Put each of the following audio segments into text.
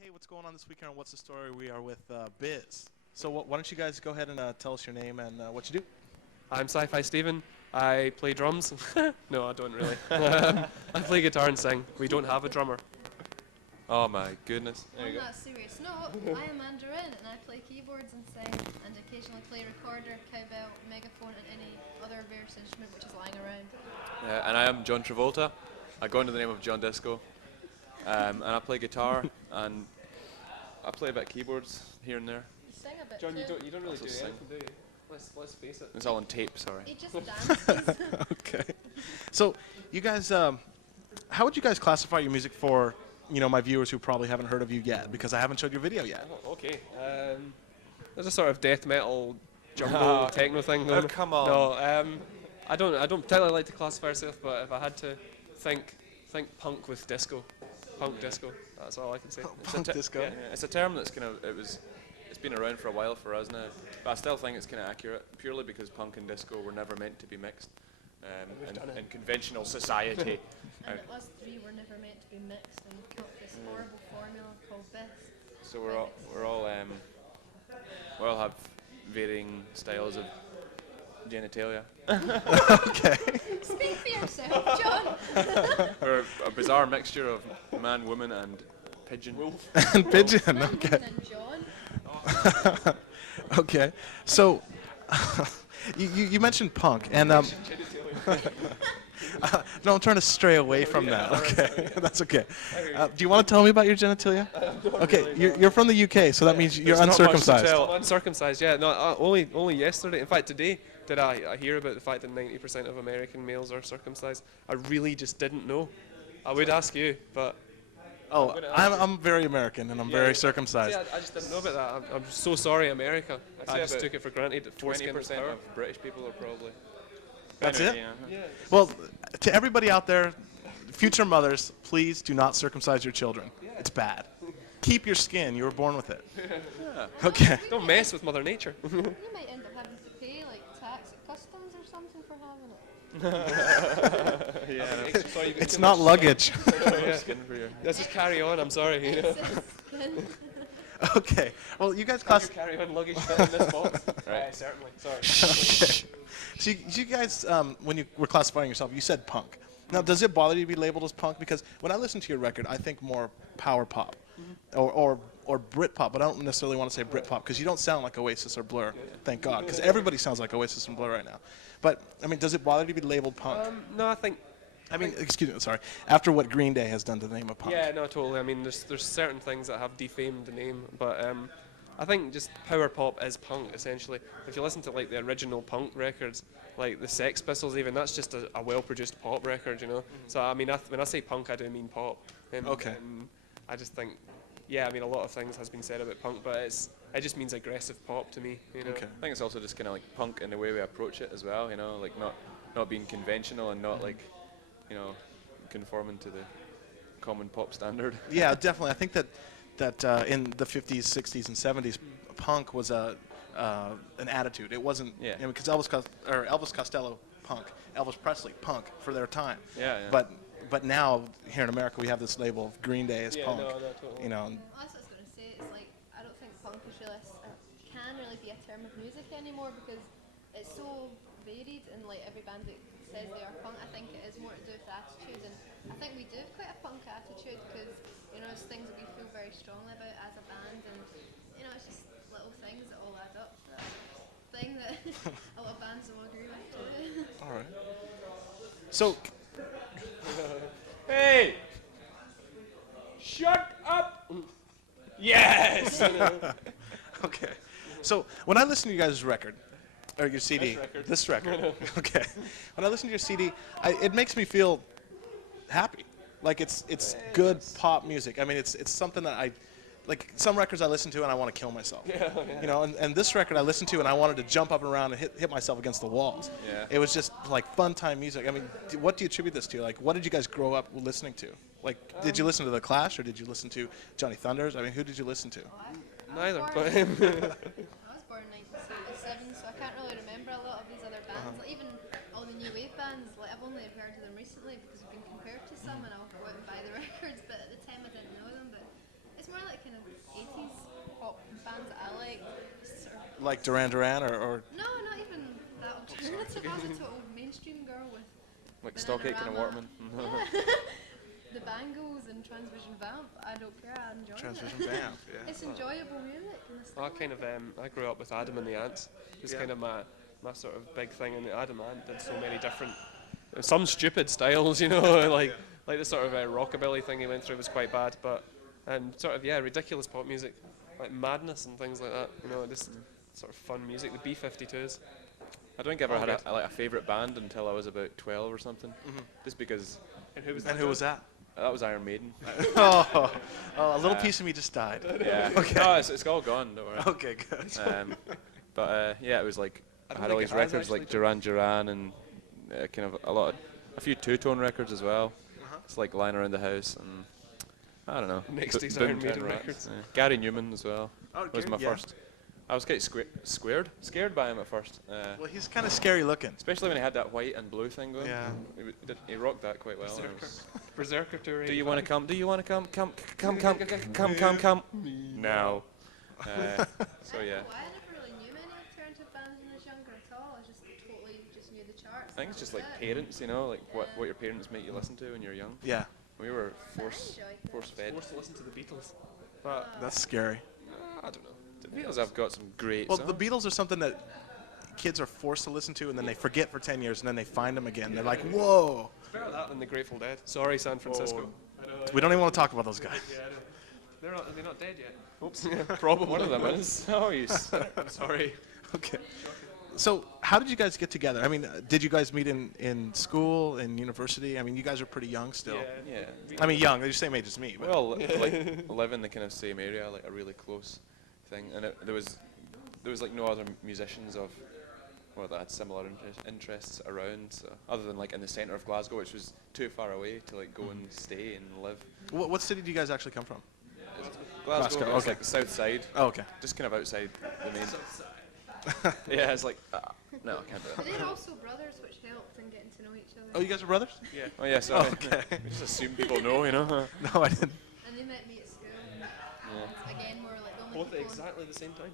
Hey, what's going on this weekend? What's the story? We are with BIS. So why don't you guys go ahead and tell us your name and what you do? I'm Sci-Fi Steven. I play drums. No, I don't really. I play guitar and sing. We don't have a drummer. Oh my goodness. There On you go. that serious note, I am Mandarin and I play keyboards and sing and occasionally play recorder, cowbell, megaphone and any other various instrument which is lying around. And I am John Travolta. I go under the name of John Disco. And I play guitar and I play a bit of keyboards here and there. You sing a bit John, too. you don't really Also do sing. anything, do you? Let's face it. It's all on tape, sorry. He just dances. Okay. So you guys, how would you guys classify your music for, my viewers who probably haven't heard of you yet? Because I haven't showed your video yet. Oh, okay. There's a sort of death metal, jumbo techno thing going. Oh, come on. No, I don't particularly like to classify myself, but if I had to think punk with disco, punk disco. That's all I can say. Punk disco. Yeah, it's a term that's it's been around for a while for us now. But I still think it's kind of accurate, purely because punk and disco were never meant to be mixed in conventional society. And us three were never meant to be mixed and we've got this horrible formula called BIS. So we all have varying styles of genitalia. Okay. Speak for yourself, John. We're a bizarre mixture of man, woman, and pigeon. And pigeon. Man, Okay. woman and John. Okay. So you mentioned punk, and no, I'm trying to stray away from that. Okay, that's okay. Do you want to tell me about your genitalia? Okay, you're from the UK, so that means you're There's not much to uncircumcised. tell. I'm uncircumcised, yeah. No, only yesterday. In fact, today did I hear about the fact that 90% of American males are circumcised. I really just didn't know. I would ask you, but Oh, I'm very American, and I'm very circumcised. I just didn't know about that. I'm so sorry, America. I just about took it for granted that 20% foreskin was power. of British people are probably. That's Anyway, it? yeah. Yeah. Well, to everybody out there, future mothers, please do not circumcise your children. It's bad. Keep your skin. You were born with it. Okay. Don't mess with Mother Nature. You might end up having to pay like tax at customs or something for having it. It's not luggage. Skin for your. Let's just carry on. I'm sorry. It's skin. Okay. Well, you guys Class class. carry on luggage fit in this box. Right. Certainly. Sorry. Okay. So you guys, when you were classifying yourself, you said punk. Now, does it bother you to be labeled as punk? Because when I listen to your record, I think more power pop, or Brit pop. But I don't necessarily want to say Brit pop because you don't sound like Oasis or Blur. Thank God, because everybody sounds like Oasis and Blur right now. But I mean, does it bother you to be labeled punk? No, I think. I mean, excuse me, sorry. After what Green Day has done to the name of punk. Yeah, no, totally. I mean, there's certain things that have defamed the name, but I think just power pop is punk essentially. If you listen to like the original punk records, like the Sex Pistols, even that's just a well-produced pop record, you know. So I mean, when I say punk, I do mean pop. Okay. I just think, yeah, I mean, a lot of things has been said about punk, but it just means aggressive pop to me, you know. Okay. I think it's also just kind of like punk in the way we approach it as well. You know, like not being conventional and not like, conforming to the common pop standard. Yeah, definitely. I think that in the 50s, 60s, and 70s, punk was an attitude. It wasn't, Yeah. because Elvis Costello, punk, Elvis Presley, punk for their time. Yeah, yeah. But now here in America we have this label of Green Day as Yeah, punk. no, totally. That's what I was going to say. It's like I don't think punk is really can really be a term of music anymore because it's so varied and like every band that says they are punk, I think it is more to do with attitude, and I think we do have quite a punk attitude because it's things that we feel very strongly about as a band, and it's just little things that all add up to that thing that a lot of bands will agree with too. All right. So Hey! Shut up! Yes! okay. So when I listen to you guys' record, or your CD, this record, okay. When I listen to your CD, it makes me feel happy. Like it's good pop music. I mean, it's something that like some records I listen to and I want to kill myself. And this record I listened to and I wanted to jump up and around and hit myself against the walls. Yeah. It was just like fun time music. I mean, what do you attribute this to? Like, what did you guys grow up listening to? Like, did you listen to The Clash or did you listen to Johnny Thunders? I mean, who did you listen to? Neither, I but was born in 1977, so I can't really remember a lot of these other bands. Like even all the new wave bands, like I've only heard of them recently because we've been compared to some, and I'll go out and buy the records. But at the time, I didn't know them. But it's more like kind of pop bands that I like. Sort of Like Duran Duran or no, not even that alternative. I was a total mainstream girl with Like Stock Aitken and Bananarama. Waterman. Yeah. The Bangles and Transvision Vamp. I don't care. I enjoy Transvision it. Vamp? Yeah. It's enjoyable music. And I still I like kind of it. I grew up with Adam and the Ants. It's kind of my sort of big thing. And Adam Ant did so many different, some stupid styles, you know, like the sort of rockabilly thing he went through was quite bad, but sort of ridiculous pop music, like Madness and things like that. You know, just sort of fun music. The B-52s. I don't think I ever Oh, had good. a favourite band until I was about 12 or something. Just because And who was And who was that? that was Iron Maiden. Oh, a little piece of me just died. Yeah. Okay. No, it's all gone. Don't worry. Okay, good. But yeah, it was like I I don't had all think these it has records like actually, Duran Duran and kind of a few two-tone records as well. It's like lying around the house and I don't know. Next Bo- is Iron Boomtown Maiden Rats, records. yeah. Gary Newman as well Oh, was my yeah. first. I was quite scared by him at first, Well, he's kind of scary looking. especially when he had that white and blue thing going. Yeah. He rocked that quite well. and it Berserker. was- Berserker tour. Do you want to come? Do you want to come? Come now. So yeah, Well, I never really knew many alternative bands when I was younger at all. I just totally just knew the charts. I think it's just like That's it. parents, you know, like what your parents make you listen to when you're young. Yeah, We were I enjoyed that. force fed. Forced to listen to the Beatles, but that's scary. I don't know. The Beatles have got some great Well, songs. the Beatles are something that kids are forced to listen to, and then they forget for 10 years, and then they find them again. They're like, whoa. It's better that than the Grateful Dead. Sorry, San Francisco. I know, We don't even want to talk about those guys. Yeah, I know. They're not dead yet. Oops. Probably one of them is. Oh, you. Sorry. Okay. So, how did you guys get together? I mean, did you guys meet in school, in university? I mean, you guys are pretty young still. Yeah. I mean, young. They're the same age as me. But Well, like live in the kind of same area, like a really close thing, and there was like no other musicians of that had similar interests around, so, other than like in the centre of Glasgow, which was too far away to like go and stay and live. what city do you guys actually come from? Glasgow, Glasgow, it's okay. like the south side, Oh, okay. just kind of outside the main. Yeah, it's like no, I can't do But that. they're also brothers, which helped in getting to know each other. Oh, you guys are brothers? Yeah. Oh yeah, sorry. Okay. We just assume people know, you know. No, I didn't. And they met me at school. Yeah. Again, we're like the only Both at people. exactly the same time.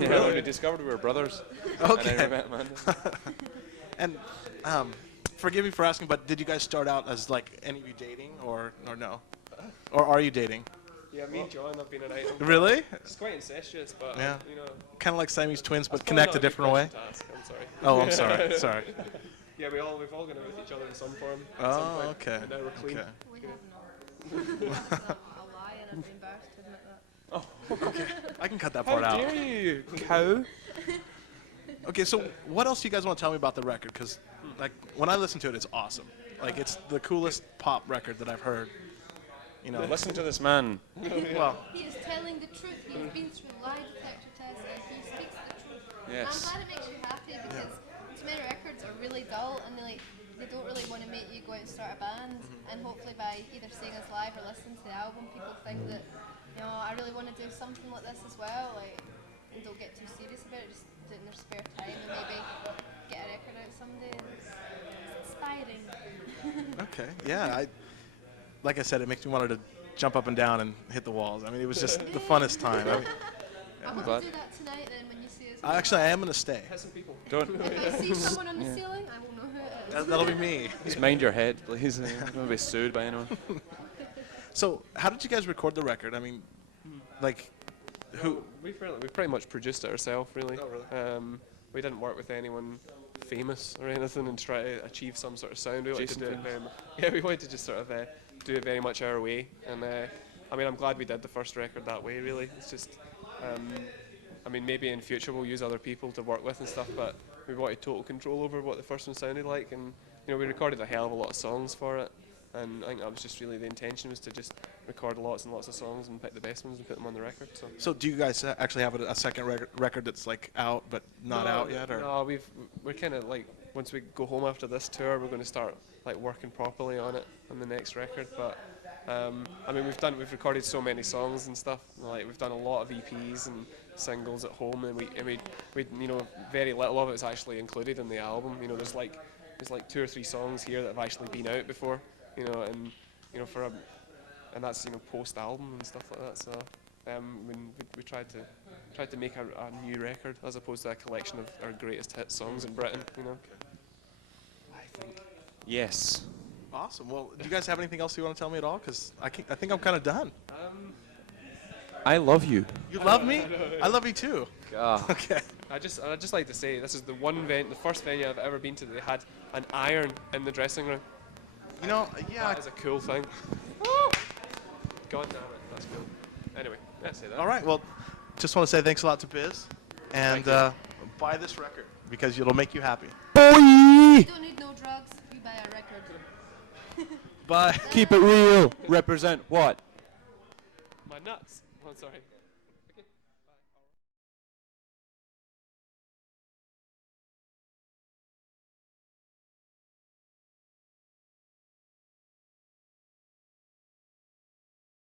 Yeah, when we discovered we were brothers, and Okay. then we met Amanda. And forgive me for asking, but did you guys start out as like any of you dating, or no? Or are you dating? Yeah, me and John have been an item. Really? It's quite incestuous, but Yeah. you know. Kind of like Siamese twins, but that's probably connect a not good different way. question to ask, I'm sorry. Oh, I'm sorry. Sorry. Yeah, we've all gone out with each other in some form. at some Oh, point, okay. And now we're clean. Okay. We have not. That's a lie, and I'd be embarrassed to admit that. I can cut that part How out. dare you, cow? Okay, so what else do you guys want to tell me about the record? Because like when I listen to it, it's awesome. Like it's the coolest pop record that I've heard. You know. Listen to this man. Well, He is telling the truth. He's been through lie detector tests, and he speaks the truth. Yes. And I'm glad it makes you happy because too many records are really dull, and they don't really want to make you go out and start a band. And hopefully, by either seeing us live or listening to the album, people think that I really want to do something like this as well. Like, and don't get too serious about it. Just do it in their spare time, and maybe get a record out someday. It's inspiring. okay, yeah. Like I said, it makes me want to jump up and down and hit the walls. I mean, it was just the funnest time. I mean, I hope glad. you do that tonight. Then when you see us. actually, I am gonna stay. Has some people. Don't If I see someone on the ceiling, I will know who it is. That'll be me. just mind your head, please. Don't be sued by anyone. So, how did you guys record the record? I mean, like, who? We pretty much produced it ourselves, really. Oh, really? We didn't work with anyone famous or anything and try to achieve some sort of sound. We wanted to Jason do it Finn. very yeah, we wanted to just sort of do it very much our way. And I mean, I'm glad we did the first record that way. Really, it's just. I mean, maybe in future we'll use other people to work with and stuff, but we wanted total control over what the first one sounded like, and we recorded a hell of a lot of songs for it, and I think that was just really the intention, was to just record lots and lots of songs and pick the best ones and put them on the record. So So, do you guys actually have a second record that's like out but not out yet, or? No, we're kind of like, once we go home after this tour, we're going to start like working properly on it on the next record. But I mean, we've recorded so many songs and stuff. Like we've done a lot of EPs and singles at home, and we very little of it is actually included in the album. There's like 2 or 3 songs here that have actually been out before. And that's post album and stuff like that. So When we tried to make a new record as opposed to a collection of our greatest hit songs in Britain. You know. I think. Yes. Awesome. Well, do you guys have anything else you want to tell me at all? Because I think I'm kind of done. I love you. You love me? I love you too. God. Okay. I'd just like to say this is the first venue I've ever been to that they had an iron in the dressing room. You know, yeah. That is a cool thing. God damn it, that's cool. Anyway, let's say that. All right. Well, just want to say thanks a lot to Biz, and buy this record because it'll make you happy. You don't need no drugs. You buy a record. Bye. Keep it real. Represent what? My nuts. Oh, sorry.